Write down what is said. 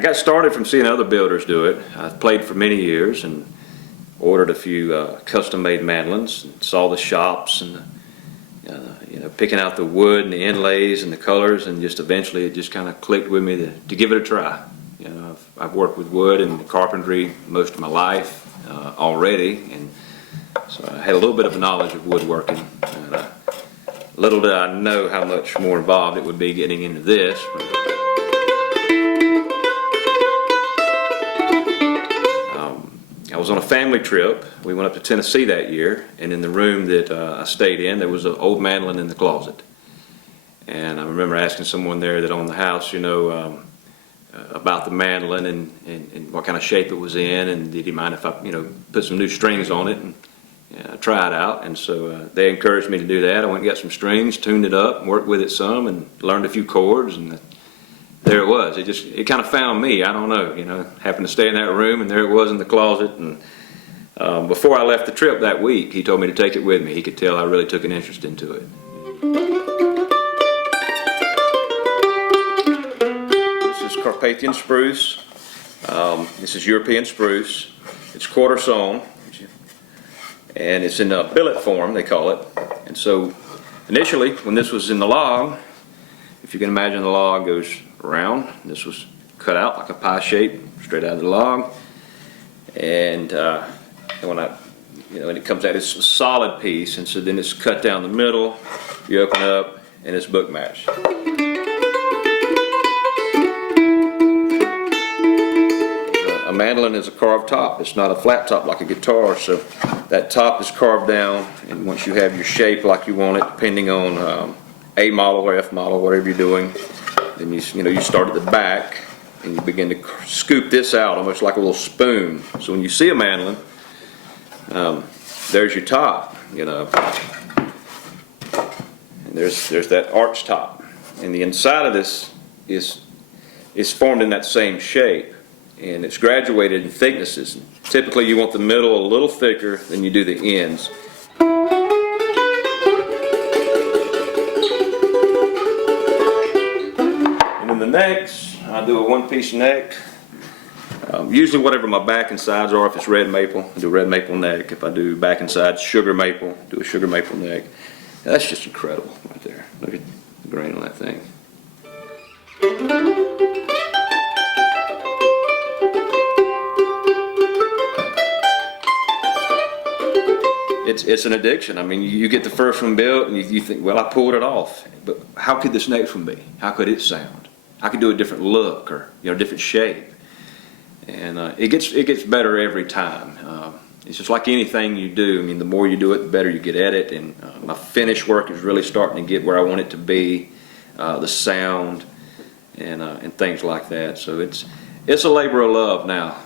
got started from seeing other builders do it. I've played for many years and ordered a few custom-made mandolins, and saw the shops and picking out the wood and the inlays and the colors, and just eventually it just kind of clicked with me to give it a try. I've worked with wood and carpentry most of my life already, and so I had a little bit of knowledge of woodworking. And, little did I know how much more involved it would be getting into this. I was on a family trip. We went up to Tennessee that year, and in the room that I stayed in, there was an old mandolin in the closet. And I remember asking someone there that owned the house, about the mandolin and what kind of shape it was in, and did he mind if I, put some new strings on it and try it out. And so they encouraged me to do that. I went and got some strings, tuned it up, worked with it some, and learned a few chords, and there it was. It kind of found me. I don't know, happened to stay in that room, and there it was in the closet. And before I left the trip that week, he told me to take it with me. He could tell I really took an interest into it. This is Carpathian spruce. This is European spruce. It's quarter sawn, and it's in a billet form, they call it. And so initially, when this was in the log, if you can imagine, the log goes around. This was cut out like a pie shape, straight out of the log. And when and it comes out, it's a solid piece, and so then it's cut down the middle. You open it up, and it's book matched. A mandolin is a carved top. It's not a flat top like a guitar, so that top is carved down, and once you have your shape like you want it, depending on A model or F model, whatever you're doing, then you start at the back and you begin to scoop this out almost like a little spoon. So when you see a mandolin, there's your top, and there's that arch top, and the inside of this is formed in that same shape, and it's graduated in thicknesses. Typically you want the middle a little thicker than you do the ends. The necks, I do a one-piece neck. Usually whatever my back and sides are. If it's red maple, I do a red maple neck. If I do back and sides sugar maple, do a sugar maple neck. That's just incredible right there. Look at the grain on that thing. It's an addiction. I mean, you get the first one built and you think, well, I pulled it off, but how could this next one be? How could it sound? I could do a different look or different shape, and it gets better every time. It's just like anything you do. I mean, the more you do it, the better you get at it. And my finish work is really starting to get where I want it to be, the sound and things like that. So it's a labor of love now.